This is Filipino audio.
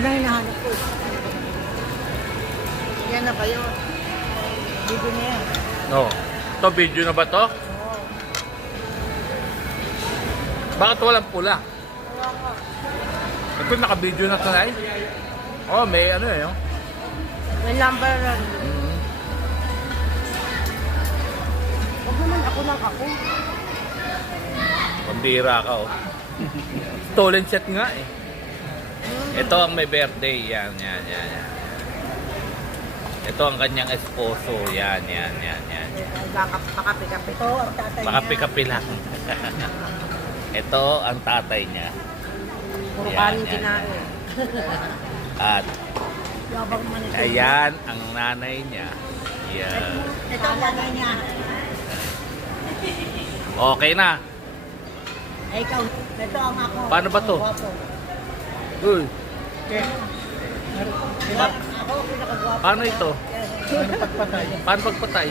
Yun ang hinahanap ko. Yan na ba yun? Video na yan. No. Ito, video na ba to? Oo. Bakit walang pula? Wala ka. Ito, naka-video na to na eh. Oh, may ano eh. Oh. May number lang. Huwag naman ako lang ako. Pambira ka oh. Stolen set nga eh. Ito ang may birthday. Yan. Ito ang kanyang esposo. Yan. Pakapi-kapi. Ito ang tatay niya. Makapi-kapi lang. Ito ang tatay niya. Puro Yan, kanin yan. kinain. At Yabang man ito. ayan ang nanay niya. Yan. Ito ang nanay niya. Okay na. Ay, ikaw. Ito ang ako. Paano ba to? Guwapo. Uy, Ako, pinakagwapo. paano ito? Paano pagpatay? Paano pagpatay?